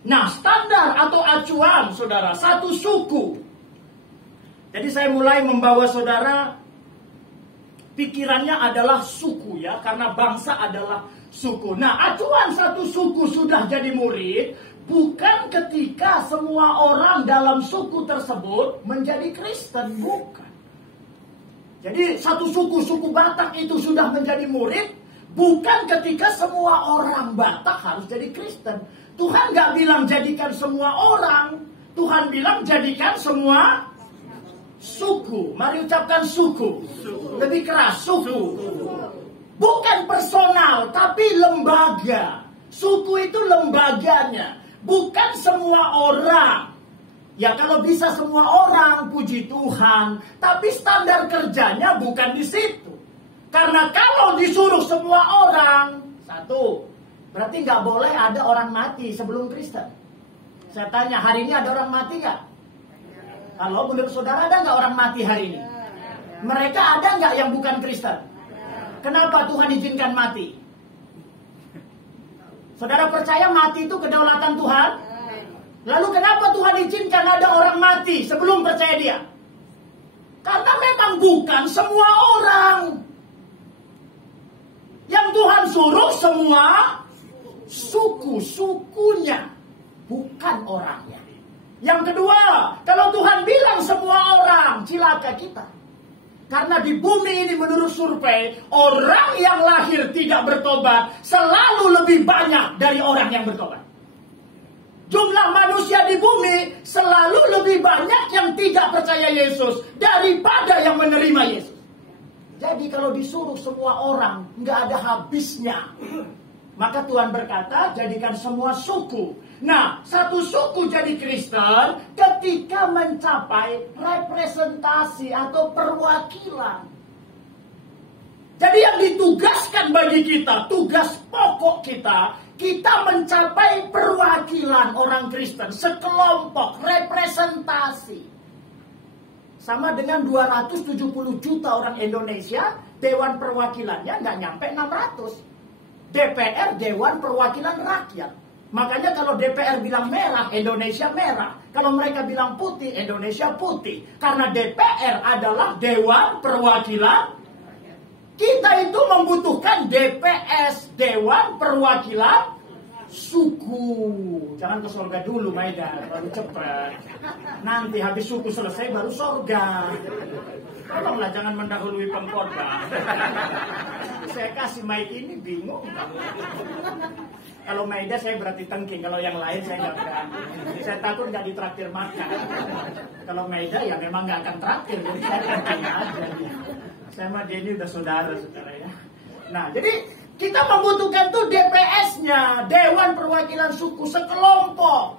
Nah, standar atau acuan, saudara, satu suku. Jadi saya mulai membawa saudara, pikirannya adalah suku ya, karena bangsa adalah suku. Nah, acuan satu suku sudah jadi murid, bukan ketika semua orang dalam suku tersebut menjadi Kristen, bukan. Jadi satu suku Batak itu sudah menjadi murid, bukan ketika semua orang Batak harus jadi Kristen. Tuhan nggak bilang jadikan semua orang. Tuhan bilang jadikan semua suku. Mari ucapkan suku. Lebih keras, suku. Bukan personal, tapi lembaga. Suku itu lembaganya. Bukan semua orang. Ya kalau bisa semua orang, puji Tuhan. Tapi standar kerjanya bukan di situ. Karena kalau disuruh semua orang, satu, berarti nggak boleh ada orang mati sebelum Kristen. Saya tanya, hari ini ada orang mati nggak? Kalau menurut saudara ada nggak orang mati hari ini? Mereka ada nggak yang bukan Kristen? Kenapa Tuhan izinkan mati? Saudara percaya mati itu kedaulatan Tuhan? Lalu kenapa Tuhan izinkan ada orang mati sebelum percaya Dia? Karena memang bukan semua orang. Yang Tuhan suruh semua sukunya, bukan orangnya. Yang kedua, kalau Tuhan bilang semua orang, cilaka kita. Karena di bumi ini menurut survei, orang yang lahir tidak bertobat selalu lebih banyak dari orang yang bertobat. Jumlah manusia di bumi selalu lebih banyak yang tidak percaya Yesus daripada yang menerima Yesus. Jadi kalau disuruh semua orang, nggak ada habisnya. Maka Tuhan berkata, jadikan semua suku. Nah, satu suku jadi Kristen ketika mencapai representasi atau perwakilan. Jadi yang ditugaskan bagi kita, tugas pokok kita, kita mencapai perwakilan orang Kristen, sekelompok, representasi. Sama dengan 270 juta orang Indonesia, Dewan Perwakilannya nggak nyampe 600. DPR, Dewan Perwakilan Rakyat. Makanya kalau DPR bilang merah, Indonesia merah. Kalau mereka bilang putih, Indonesia putih. Karena DPR adalah Dewan Perwakilan. Kita itu membutuhkan DPS, Dewan Perwakilan Suku. Jangan ke surga dulu, Maida, baru cepat. Nanti habis suku selesai baru surga. Tolonglah jangan mendahului pengkhotbah. Saya kasih mic ini bingung. Kalau Maida saya berarti tengking, kalau yang lain saya nggak berani. Saya takut nggak ditraktir makan. Kalau Maida ya memang nggak akan traktir, jadi saya tengking aja. Saya sama dia ini udah saudara ya. Nah, jadi kita membutuhkan tuh DPS-nya, Dewan Perwakilan Suku, sekelompok.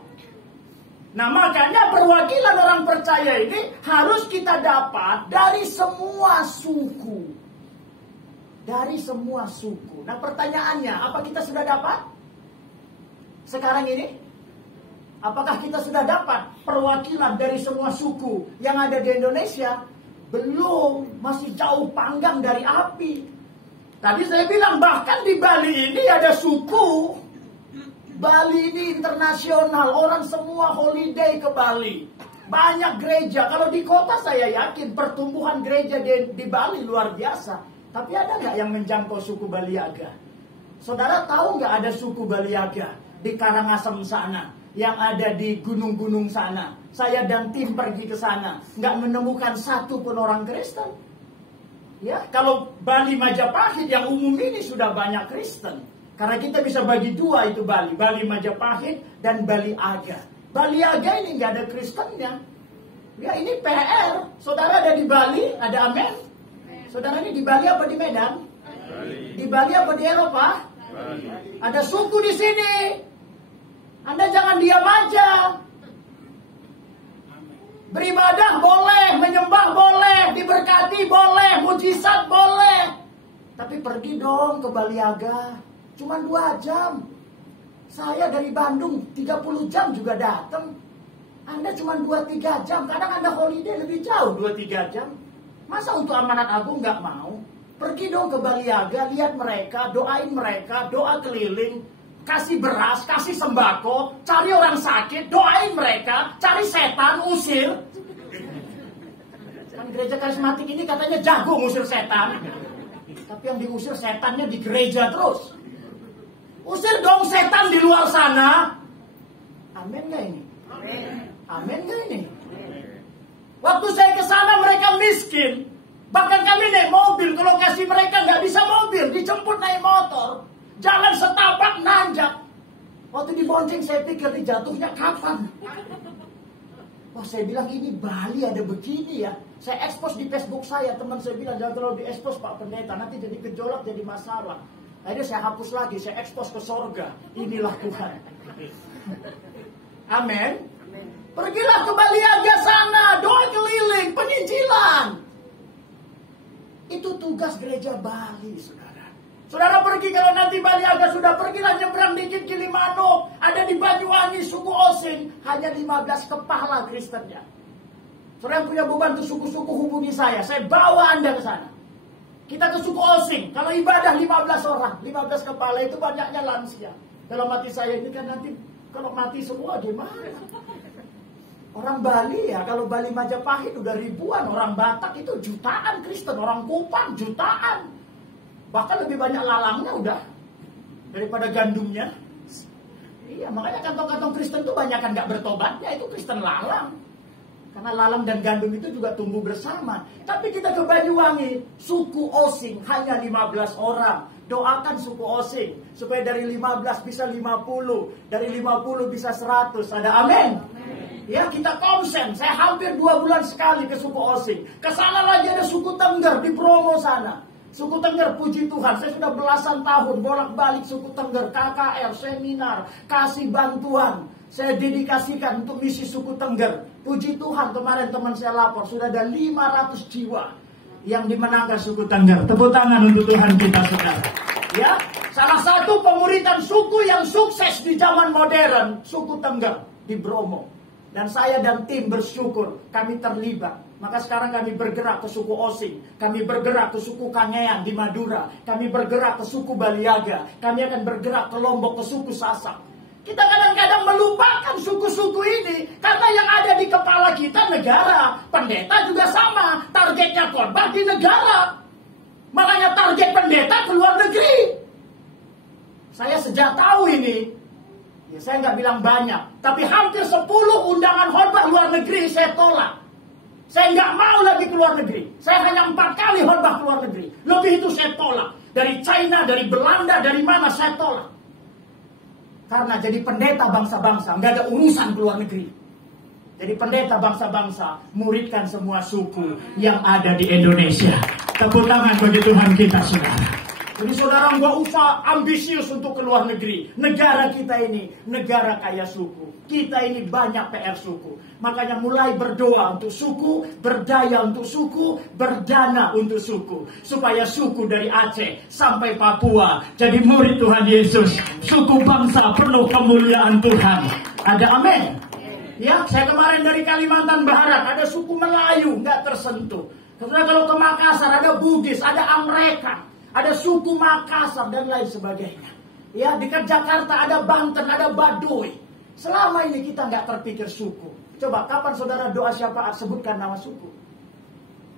Nah, makanya perwakilan orang percaya ini harus kita dapat dari semua suku. Dari semua suku. Nah, pertanyaannya, apa kita sudah dapat? Sekarang ini? Apakah kita sudah dapat perwakilan dari semua suku yang ada di Indonesia? Belum, masih jauh panggang dari api. Tadi saya bilang bahkan di Bali ini ada suku. Bali ini internasional, orang semua holiday ke Bali. Banyak gereja, kalau di kota saya yakin pertumbuhan gereja di Bali luar biasa. Tapi ada nggak yang menjangkau suku Baliaga? Saudara tahu nggak ada suku Baliaga di Karangasem sana, yang ada di gunung-gunung sana? Saya dan tim pergi ke sana, nggak menemukan satu pun orang Kristen. Ya, kalau Bali Majapahit yang umum ini sudah banyak Kristen. Karena kita bisa bagi dua itu Bali. Bali Majapahit dan Bali Aga. Bali Aga ini nggak ada Kristennya. Ya ini PR. Saudara ada di Bali, ada amin. Saudara ini di Bali apa di Medan? Bali. Di Bali apa di Eropa? Bali. Ada suku di sini. Anda jangan diam aja. Beribadah boleh, menyembah boleh, diberkati boleh, mujizat boleh. Tapi pergi dong ke Bali Aga. Cuma 2 jam. Saya dari Bandung 30 jam juga datang. Anda cuma 2-3 jam. Kadang Anda holiday lebih jauh 2-3 jam. Masa untuk amanat agung nggak mau? Pergi dong ke Baliaga, lihat mereka, doain mereka, doa keliling, kasih beras, kasih sembako, cari orang sakit, doain mereka, cari setan, usir. Kan gereja karismatik ini katanya jago ngusir setan. Tapi yang diusir setannya di gereja terus. Usir dong setan di luar sana. Amin gak ini? Amin gak ini? Waktu saya ke sana mereka miskin. Bahkan kami naik mobil ke lokasi mereka nggak bisa mobil, dijemput naik motor. Jalan setapak nanjak. Waktu dibonceng saya pikir jatuhnya kapan. Wah, saya bilang ini Bali ada begini ya. Saya expose di Facebook saya, teman saya bilang jangan terlalu diekspos Pak Pendeta, nanti jadi gejolak, jadi masalah. Akhirnya saya hapus lagi, saya expose ke sorga. Inilah Tuhan. Amin. Pergilah ke Baliaga sana, doa keliling, penginjilan. Itu tugas gereja Bali, saudara. Saudara pergi, kalau nanti Baliaga sudah pergilah nyebrang dikit Gilimanuk, ada di Banyuwangi, suku Osing, hanya 15 kepala Kristennya. Saudara yang punya beban tuh suku-suku hubungi saya bawa Anda ke sana. Kita ke suku Osing, kalau ibadah 15 orang, 15 kepala itu banyaknya lansia. Dalam hati saya ini kan nanti kalau mati semua gimana? Orang Bali ya, kalau Bali Majapahit udah ribuan, orang Batak itu jutaan Kristen, orang Kupang jutaan. Bahkan lebih banyak lalangnya udah daripada gandumnya. Iya, makanya kantong-kantong Kristen itu banyak kan gak bertobatnya, itu Kristen lalang. Karena lalang dan gandum itu juga tumbuh bersama. Tapi kita ke Banyuwangi, suku Osing hanya 15 orang. Doakan suku Osing supaya dari 15 bisa 50, dari 50 bisa 100. Ada amin? Ya, kita konsen. Saya hampir 2 bulan sekali ke suku Osing. Kesana lagi ada suku Tengger di Bromo sana. Suku Tengger, puji Tuhan, saya sudah belasan tahun bolak-balik suku Tengger, KKR, seminar, kasih bantuan. Saya dedikasikan untuk misi suku Tengger. Puji Tuhan, kemarin teman saya lapor, sudah ada 500 jiwa yang dimenangkan suku Tengger. Tepuk tangan untuk Tuhan kita, saudara. Ya, salah satu pemuridan suku yang sukses di zaman modern, suku Tengger di Bromo. Dan saya dan tim bersyukur kami terlibat. Maka sekarang kami bergerak ke suku Osing, kami bergerak ke suku Kangean di Madura, kami bergerak ke suku Baliaga, kami akan bergerak ke Lombok, ke suku Sasak. Kita kadang-kadang melupakan suku-suku ini karena yang ada di kepala kita negara. Pendeta juga sama, targetnya khotbah di negara. Makanya target pendeta ke luar negeri. Saya sejak tahu ini, ya saya nggak bilang banyak, tapi hampir 10 undangan khotbah luar negeri saya tolak. Saya nggak mau lagi ke luar negeri. Saya hanya 4 kali khotbah ke luar negeri. Lebih itu saya tolak. Dari China, dari Belanda, dari mana saya tolak. Karena jadi pendeta bangsa-bangsa nggak ada urusan ke luar negeri. Jadi pendeta bangsa-bangsa muridkan semua suku yang ada di Indonesia. Tepuk tangan bagi Tuhan kita, saudara. Jadi saudara nggak usah ambisius untuk ke luar negeri. Negara kita ini negara kaya suku. Kita ini banyak PR suku. Makanya mulai berdoa untuk suku, berdaya untuk suku, berdana untuk suku. Supaya suku dari Aceh sampai Papua jadi murid Tuhan Yesus. Suku bangsa penuh kemuliaan Tuhan. Ada amin? Ya, saya kemarin dari Kalimantan Barat, ada suku Melayu nggak tersentuh. Karena kalau ke Makassar ada Bugis, ada Amreka, ada suku Makassar dan lain sebagainya. Ya, dekat Jakarta ada Banten, ada Baduy. Selama ini kita nggak terpikir suku. Coba kapan saudara doa syafaat sebutkan nama suku?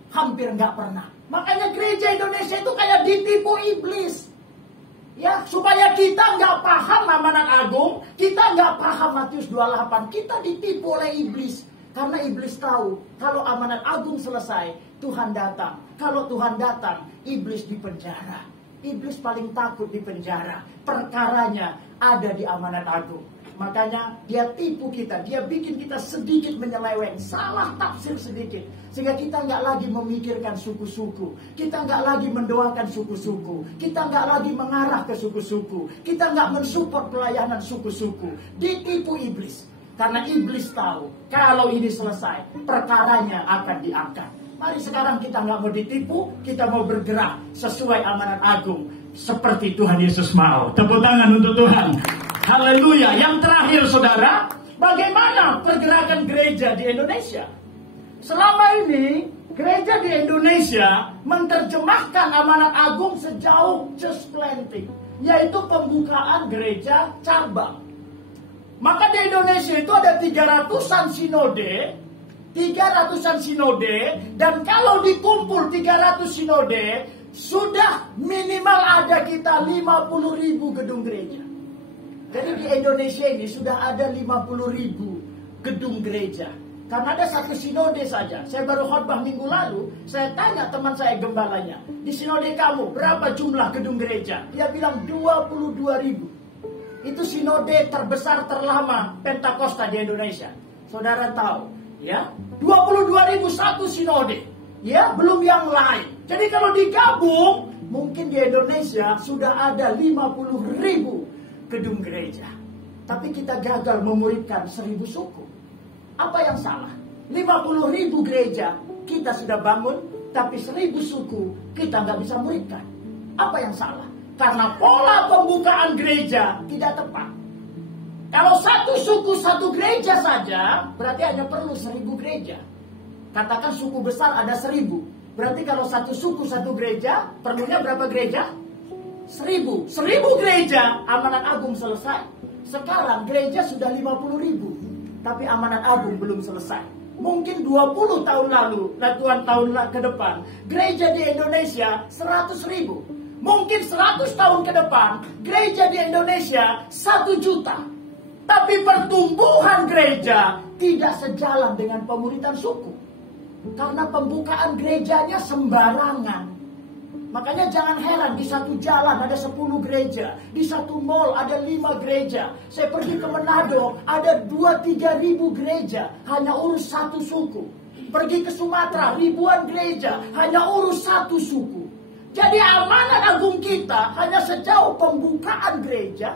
Hampir nggak pernah. Makanya gereja Indonesia itu kayak ditipu iblis. Ya, supaya kita nggak paham amanat agung, kita nggak paham Matius 28, kita ditipu oleh iblis. Karena iblis tahu, kalau amanat agung selesai, Tuhan datang. Kalau Tuhan datang, iblis dipenjara. Iblis paling takut dipenjara. Perkaranya ada di amanat agung. Makanya dia tipu kita, dia bikin kita sedikit menyeleweng, salah tafsir sedikit. Sehingga kita nggak lagi memikirkan suku-suku, kita nggak lagi mendoakan suku-suku, kita nggak lagi mengarah ke suku-suku, kita nggak mensupport pelayanan suku-suku. Ditipu iblis, karena iblis tahu kalau ini selesai, perkaranya akan diangkat. Mari sekarang kita nggak mau ditipu, kita mau bergerak sesuai amanat agung seperti Tuhan Yesus mau. Tepuk tangan untuk Tuhan. Haleluya. Yang terakhir saudara, bagaimana pergerakan gereja di Indonesia? Selama ini gereja di Indonesia menerjemahkan amanat agung sejauh church planting, yaitu pembukaan gereja cabang. Maka di Indonesia itu ada 300-an sinode, 300-an sinode, dan kalau dikumpul 300 sinode, sudah minimal ada kita 50.000 gedung gereja. Jadi di Indonesia ini sudah ada 50.000 gedung gereja. Karena ada satu sinode saja. Saya baru khotbah minggu lalu, saya tanya teman saya gembalanya, di sinode kamu berapa jumlah gedung gereja? Dia bilang 22.000. Itu sinode terbesar terlama Pentakosta di Indonesia. Saudara tahu, ya, 22.001 sinode, ya, belum yang lain. Jadi kalau digabung, mungkin di Indonesia sudah ada 50.000 gedung gereja. Tapi kita gagal memuridkan 1.000 suku. Apa yang salah? 50.000 gereja kita sudah bangun, tapi 1.000 suku kita nggak bisa muridkan. Apa yang salah? Karena pola pembukaan gereja tidak tepat. Kalau satu suku satu gereja saja, berarti hanya perlu 1.000 gereja. Katakan suku besar ada 1.000. Berarti kalau satu suku satu gereja, perlunya berapa gereja? 1.000. 1.000 gereja, amanat agung selesai. Sekarang gereja sudah 50.000. Tapi amanat agung belum selesai. Mungkin 20 tahun lalu, ratusan tahun ke depan, gereja di Indonesia 100.000. Mungkin 100 tahun ke depan, gereja di Indonesia 1 juta. Tapi pertumbuhan gereja tidak sejalan dengan pemuritan suku. Karena pembukaan gerejanya sembarangan. Makanya jangan heran, di satu jalan ada 10 gereja, di satu mall ada 5 gereja. Saya pergi ke Manado, ada 2-3 ribu gereja, hanya urus satu suku. Pergi ke Sumatera, ribuan gereja, hanya urus satu suku. Jadi amanat agung kita hanya sejauh pembukaan gereja.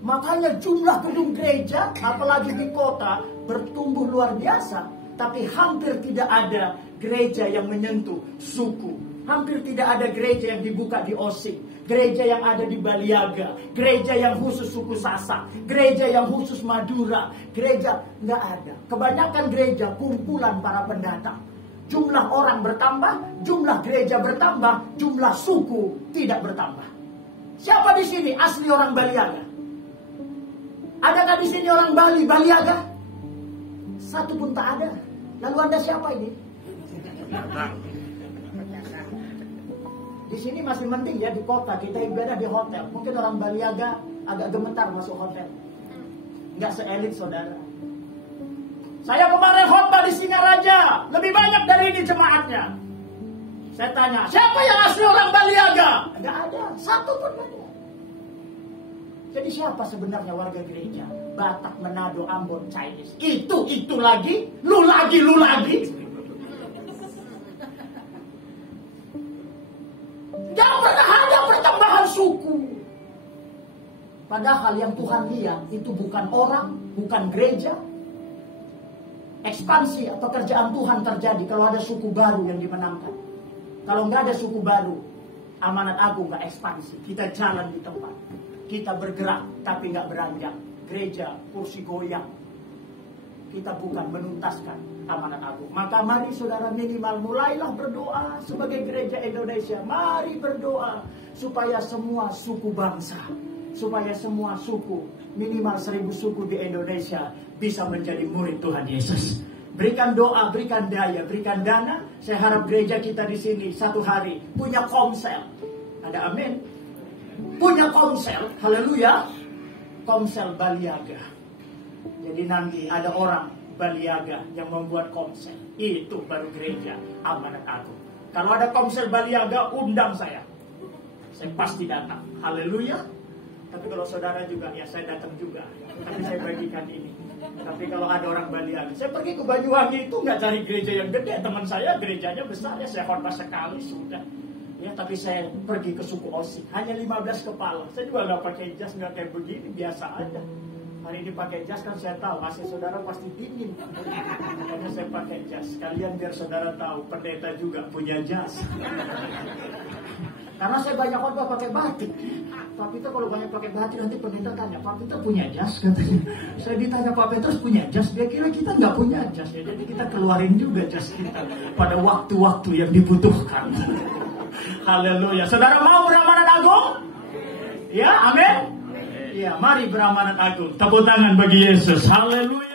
Makanya jumlah gedung gereja, apalagi di kota, bertumbuh luar biasa. Tapi hampir tidak ada gereja yang menyentuh suku. Hampir tidak ada gereja yang dibuka di Osing. Gereja yang ada di Baliaga. Gereja yang khusus suku Sasak. Gereja yang khusus Madura. Gereja nggak ada. Kebanyakan gereja kumpulan para pendatang. Jumlah orang bertambah, jumlah gereja bertambah, jumlah suku tidak bertambah. Siapa di sini asli orang Baliaga? Adakah di sini orang Bali, Baliaga? Satu pun tak ada. Lalu Anda siapa ini? Di sini masih mending ya, di kota kita ibadah di hotel. Mungkin orang Baliaga agak gemetar masuk hotel. Nggak seelit saudara. Saya kemarin khotbah di Singaraja, lebih banyak dari ini jemaatnya. Saya tanya, siapa yang asli orang Baliaga? Nggak ada, satu pun nggak ada. Jadi siapa sebenarnya warga gereja? Batak, Manado, Ambon, Chinese. Itu lagi, lu lagi. Gak pernah ada pertambahan suku. Padahal yang Tuhan lihat itu bukan orang, bukan gereja. Ekspansi atau pekerjaan Tuhan terjadi kalau ada suku baru yang dimenangkan. Kalau nggak ada suku baru, amanat agung nggak ekspansi. Kita jalan di tempat. Kita bergerak tapi nggak beranjak. Gereja kursi goyang. Kita bukan menuntaskan amanat agung. Maka mari saudara minimal mulailah berdoa sebagai gereja Indonesia. Mari berdoa supaya semua suku bangsa, supaya semua suku, minimal 1.000 suku di Indonesia bisa menjadi murid Tuhan Yesus. Berikan doa, berikan daya, berikan dana. Saya harap gereja kita di sini satu hari punya komsel. Ada amin? Punya komsel, haleluya. Komsel Baliaga. Jadi nanti ada orang Baliaga yang membuat komsel. Itu baru gereja amanat agung. Kalau ada komsel Baliaga, undang saya. Saya pasti datang. Haleluya. Tapi kalau saudara juga, ya saya datang juga. Tapi saya bagikan ini. Tapi kalau ada orang Baliaga, saya pergi ke Banyuwangi itu nggak cari gereja yang gede. Teman saya gerejanya besar ya, saya khotbah sekali sudah. Ya, tapi saya pergi ke suku Osing, hanya 15 kepala. Saya juga nggak pakai jas, nggak kayak begini, biasa aja. Hari ini pakai jas kan saya tahu, masih saudara pasti dingin. Makanya saya pakai jas. Kalian biar saudara tahu, pendeta juga punya jas. Karena saya banyak khotbah pakai batik. Pak Peter kalau banyak pakai batik nanti pendeta tanya, Pak Peter punya jas katanya. Saya ditanya Pak Petrus punya jas, dia kira kita nggak punya jas ya. Jadi kita keluarin juga jas kita pada waktu-waktu yang dibutuhkan. Haleluya. Saudara mau beramanat agung? Ya, amin. Ya, mari beramanat agung. Tepuk tangan bagi Yesus. Haleluya.